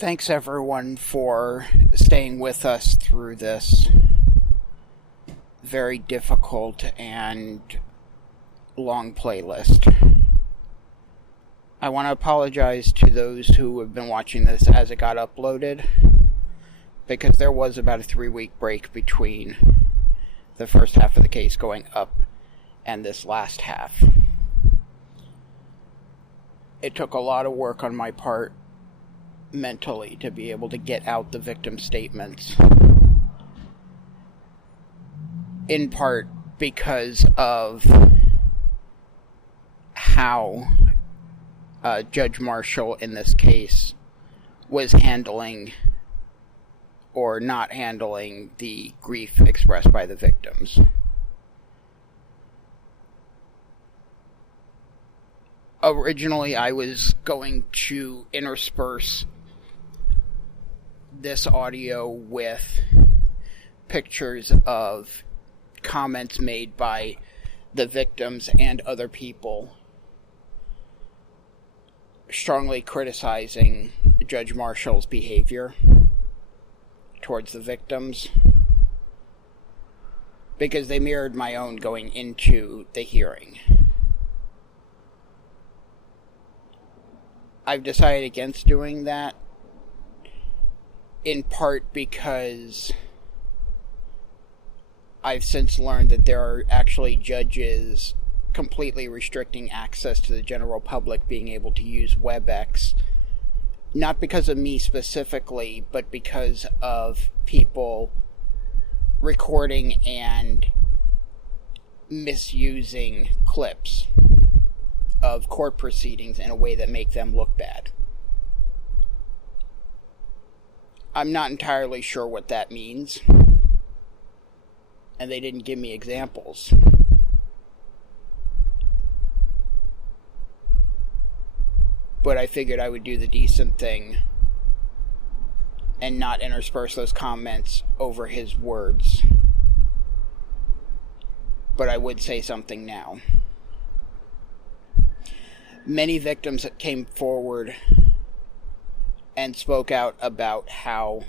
Thanks everyone for staying with us through this very difficult and long playlist. I want to apologize to those who have been watching this as it got uploaded, because there was about a 3-week break between the first half of the case going up and this last half. It took a lot of work on my part mentally to be able to get out the victim statements, in part because of how Judge Marshall in this case was handling or not handling the grief expressed by the victims. Originally, I was going to intersperse this audio with pictures of comments made by the victims and other people strongly criticizing Judge Marshall's behavior towards the victims, because they mirrored my own going into the hearing. I've decided against doing that, in part because I've since learned that there are actually judges completely restricting access to the general public being able to use WebEx, not because of me specifically, but because of people recording and misusing clips of court proceedings in a way that make them look bad. I'm not entirely sure what that means, and they didn't give me examples. But I figured I would do the decent thing and not intersperse those comments over his words. But I would say something now. Many victims that came forward and spoke out about how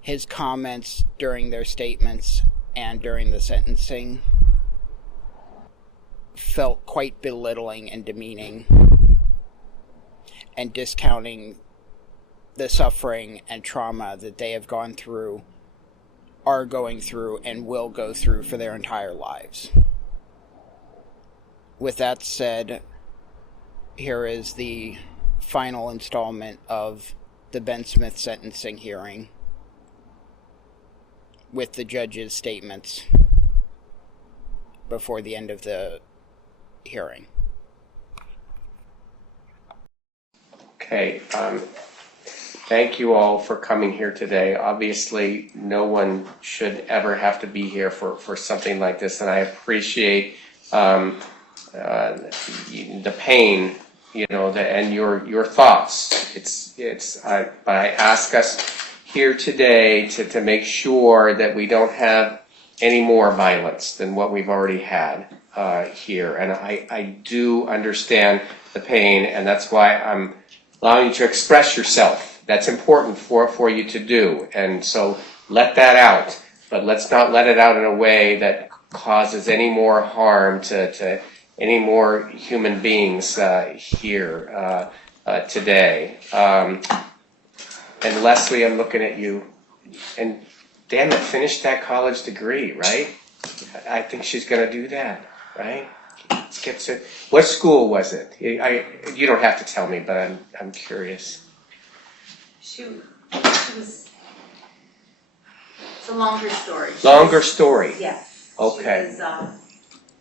his comments during their statements and during the sentencing felt quite belittling and demeaning, and discounting the suffering and trauma that they have gone through, are going through, and will go through for their entire lives. With that said, here is the final installment of the Ben Smith sentencing hearing with the judge's statements before the end of the hearing. Okay, thank you all for coming here today. Obviously, no one should ever have to be here for something like this, and I appreciate the pain, and your thoughts. But I ask us here today to make sure that we don't have any more violence than what we've already had here. And I do understand the pain, and that's why I'm allowing you to express yourself. That's important for you to do. And so let that out, but let's not let it out in a way that causes any more harm to any more human beings here today. And Leslie, I'm looking at you. And damn it, finish that college degree, right? I think she's going to do that, right? Let's get to, what school was it? You don't have to tell me, but I'm curious. She was, it's a longer story. Longer story? Yes. Okay. She was,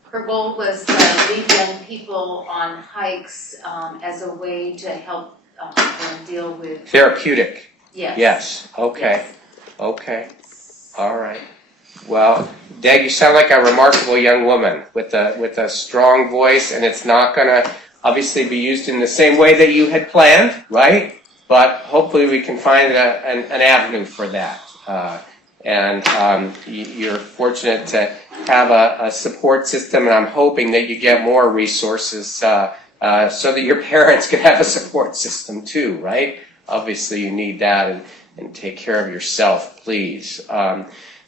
her goal was to lead young people on hikes as a way to help them deal with... Therapeutic? Yes. Yes. Okay. Yes. Okay. All right. Well, Deg, you sound like a remarkable young woman with a strong voice, and it's not going to obviously be used in the same way that you had planned, right? But hopefully we can find an avenue for that. You're fortunate to have a support system, and I'm hoping that you get more resources so that your parents could have a support system too, right? Obviously you need that, and take care of yourself, please.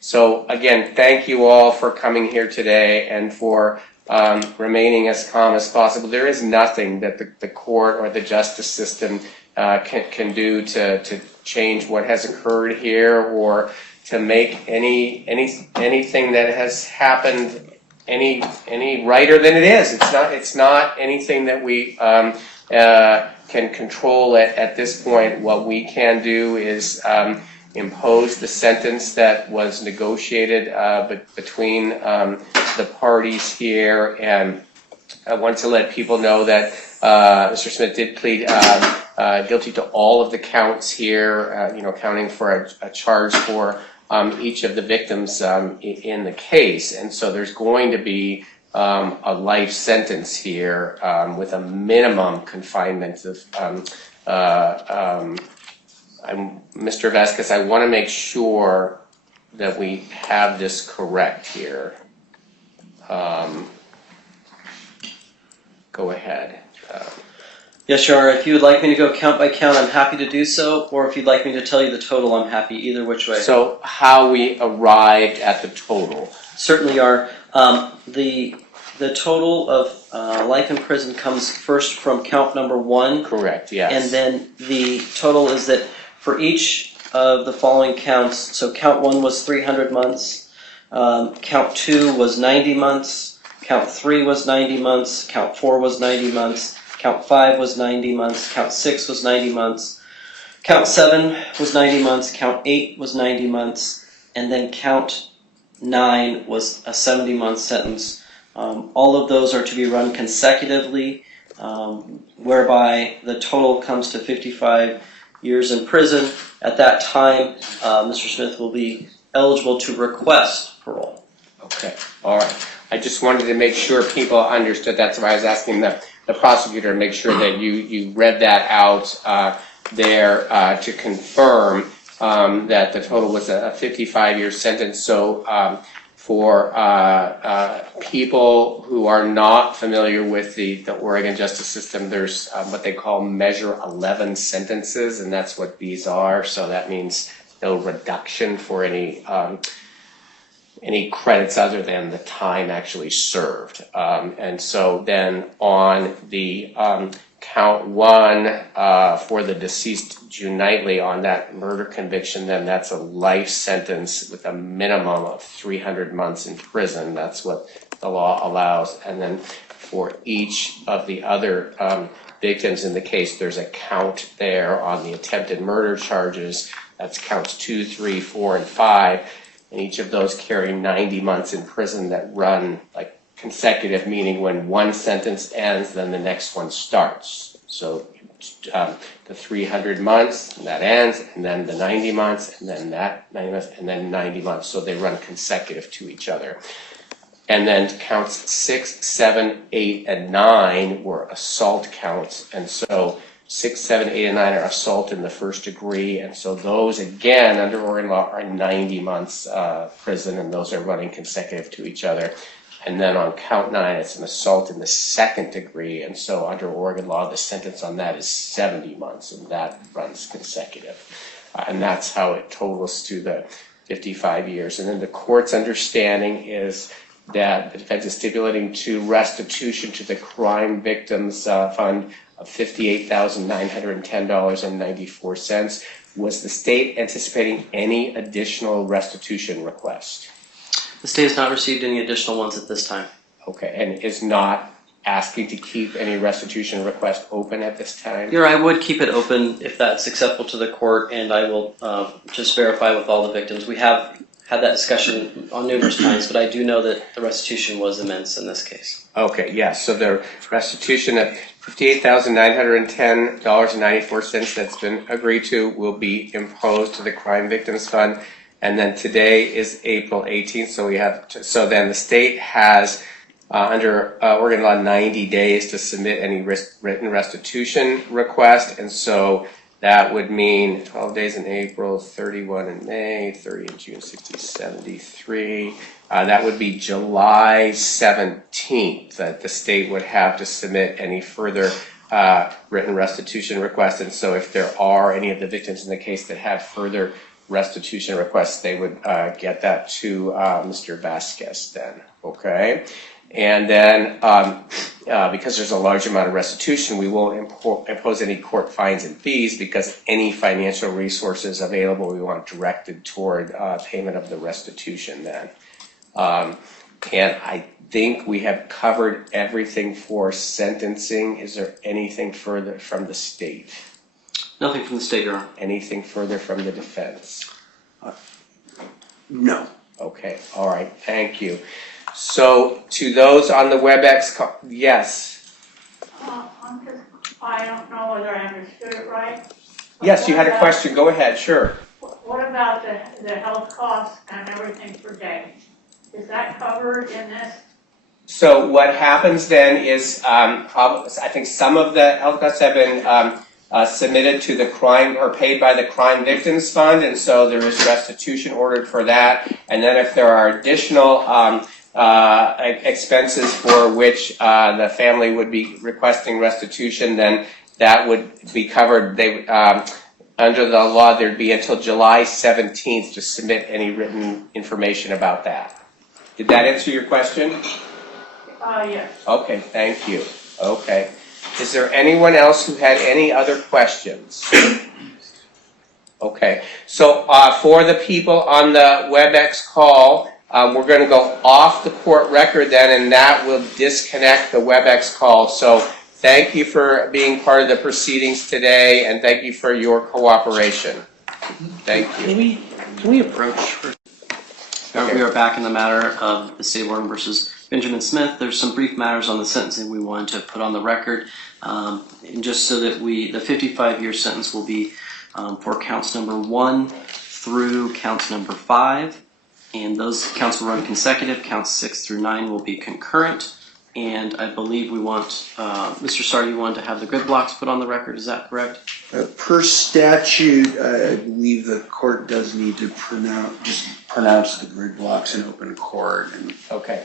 So again, thank you all for coming here today and for remaining as calm as possible. There is nothing that the court or the justice system can do to change what has occurred here, or to make anything that has happened any righter than it is. It's not anything that we can control at this point. What we can do is impose the sentence that was negotiated between the parties here. And I want to let people know that Mr. Smith did plead guilty to all of the counts here, counting for a charge for each of the victims in the case. And so there's going to be a life sentence here with a minimum confinement of Mr. Vasquez, I want to make sure that we have this correct here. Go ahead. Yes, Your Honor. If you would like me to go count by count, I'm happy to do so. Or if you'd like me to tell you the total, I'm happy either which way. So how we arrived at the total? Certainly, Your Honor. The total of life in prison comes first from count number 1. Correct, yes. And then the total is that for each of the following counts, so count 1 was 300 months, count 2 was 90 months, count 3 was 90 months, count 4 was 90 months, count 5 was 90 months, count 6 was 90 months, count 7 was 90 months, count 8 was 90 months, and then count 9 was a 70-month sentence. All of those are to be run consecutively, whereby the total comes to 55 years in prison. At that time, Mr. Smith will be eligible to request parole. Okay, all right. I just wanted to make sure people understood. That's why I was asking the prosecutor to make sure that you read that out there to confirm that the total was a 55-year sentence. So for people who are not familiar with the Oregon justice system, there's what they call Measure 11 sentences, and that's what these are. So that means no reduction for any credits other than the time actually served. And so then on the count 1 for the deceased June Knightley on that murder conviction, then that's a life sentence with a minimum of 300 months in prison. That's what the law allows. And then for each of the other victims in the case, there's a count there on the attempted murder charges. That's counts 2, 3, 4, and 5. And each of those carry 90 months in prison that run like consecutive, meaning when one sentence ends, then the next one starts. So the 300 months, and that ends, and then the 90 months, and then that 90 months, and then 90 months. So they run consecutive to each other. And then counts 6, 7, 8, and 9 were assault counts. And so 6, 7, 8, and 9 are assault in the first degree. And so those, again, under Oregon law, are 90 months prison, and those are running consecutive to each other. And then on count 9, it's an assault in the second degree. And so under Oregon law, the sentence on that is 70 months, and that runs consecutive. And that's how it totals to the 55 years. And then the court's understanding is that the defense is stipulating to restitution to the crime victims fund of $58,910.94. Was the state anticipating any additional restitution request? The state has not received any additional ones at this time. Okay, and is not asking to keep any restitution request open at this time? Your Honor, I would keep it open if that's acceptable to the court, and I will just verify with all the victims. We have had that discussion on numerous times, but I do know that the restitution was immense in this case. Okay, yes, so the restitution of $58,910.94 that's been agreed to will be imposed to the Crime Victims Fund. And then today is April 18th, so so then the state has under Oregon law 90 days to submit any written restitution request, and so That would mean 12 days in April, 31 in May, 30 in June, 60, 73. That would be July 17th that the state would have to submit any further written restitution requests. And so if there are any of the victims in the case that have further restitution requests, they would get that to Mr. Vasquez then, okay? And then because there's a large amount of restitution, we won't impose any court fines and fees because any financial resources available we want directed toward payment of the restitution then. And I think we have covered everything for sentencing. Is there anything further from the state? Nothing from the state, Your Honor. Anything further from the defense? No. Okay, all right, thank you. So to those on the WebEx call, yes. I don't know whether I understood it right. Yes, you had a question, go ahead, sure. What about the health costs and everything per day? Is that covered in this? So what happens then is, I think some of the health costs have been submitted to the crime or paid by the Crime Victims Fund, and so there is restitution ordered for that. And then if there are additional expenses for which the family would be requesting restitution, then that would be covered. They under the law, there'd be until July 17th to submit any written information about that. Did that answer your question? Yes. Okay, thank you. Okay. Is there anyone else who had any other questions? Okay. So for the people on the WebEx call, we're going to go off the court record then, and that will disconnect the WebEx call. So thank you for being part of the proceedings today, and thank you for your cooperation. Thank you. Can we approach? Okay. We are back in the matter of the State of Oregon versus Benjamin Smith. There's some brief matters on the sentencing we wanted to put on the record, and just so that the 55-year sentence will be for counts number 1 through counts number 5. And those counts will run consecutive. Counts 6 through 9 will be concurrent. And I believe we want, Mr. Sardi, you wanted to have the grid blocks put on the record. Is that correct? Per statute, I believe the court does need to pronounce the grid blocks in open court and, Okay.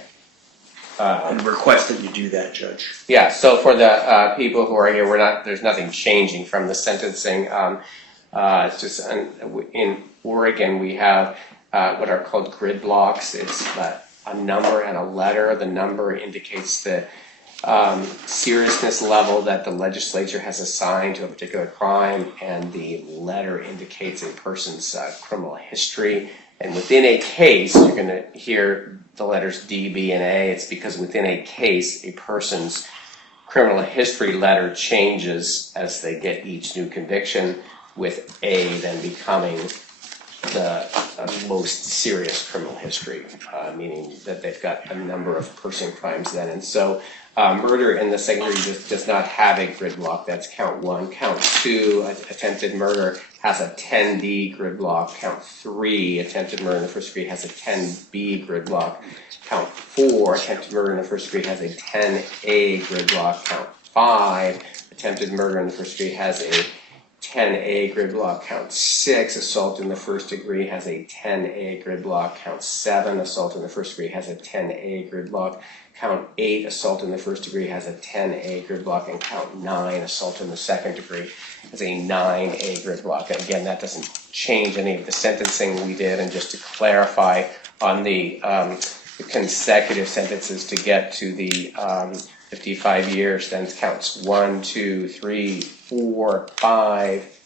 and request that you do that, Judge. Yeah, so for the people who are here, there's nothing changing from the sentencing. It's just in Oregon we have what are called grid blocks. It's a number and a letter. The number indicates the seriousness level that the legislature has assigned to a particular crime, and the letter indicates a person's criminal history. And within a case, you're going to hear the letters D, B, and A. It's because within a case, a person's criminal history letter changes as they get each new conviction, with A then becoming the most serious criminal history, meaning that they've got a number of person crimes then. And so murder in the second degree just does not have a grid block. That's count 1. Count 2, attempted murder, has a 10D grid block. Count 3, attempted murder in the first degree, has a 10B grid block. Count 4, attempted murder in the first degree, has a 10A grid block. Count 5, attempted murder in the first degree, has a 10A grid block. Count 6, assault in the first degree, has a 10A grid block. Count 7, assault in the first degree, has a 10A grid block. Count 8, assault in the first degree, has a 10A grid block. And count 9, assault in the second degree, has a 9A grid block. And again, that doesn't change any of the sentencing we did. And just to clarify on the consecutive sentences to get to the 55 years, then counts 1, 2, 3, 4, 5,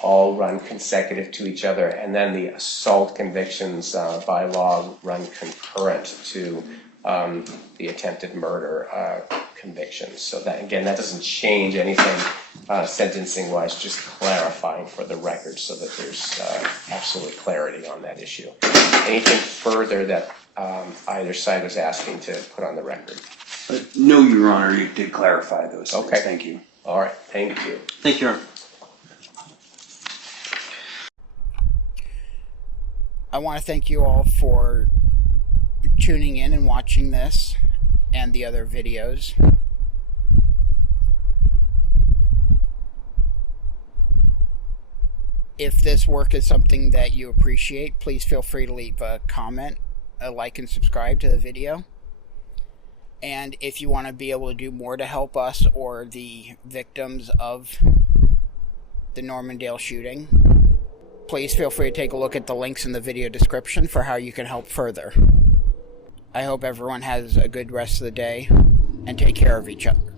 all run consecutive to each other, and then the assault convictions by law run concurrent to the attempted murder convictions. So that, again, that doesn't change anything sentencing-wise, just clarifying for the record so that there's absolute clarity on that issue. Anything further that either side was asking to put on the record? No, Your Honor, you did clarify those things. Okay. Thank you. All right, thank you. Thank you, Your Honor. I want to thank you all for tuning in and watching this and the other videos. If this work is something that you appreciate, please feel free to leave a comment, a like, and subscribe to the video. And if you want to be able to do more to help us or the victims of the Normandale shooting, please feel free to take a look at the links in the video description for how you can help further. I hope everyone has a good rest of the day, and take care of each other.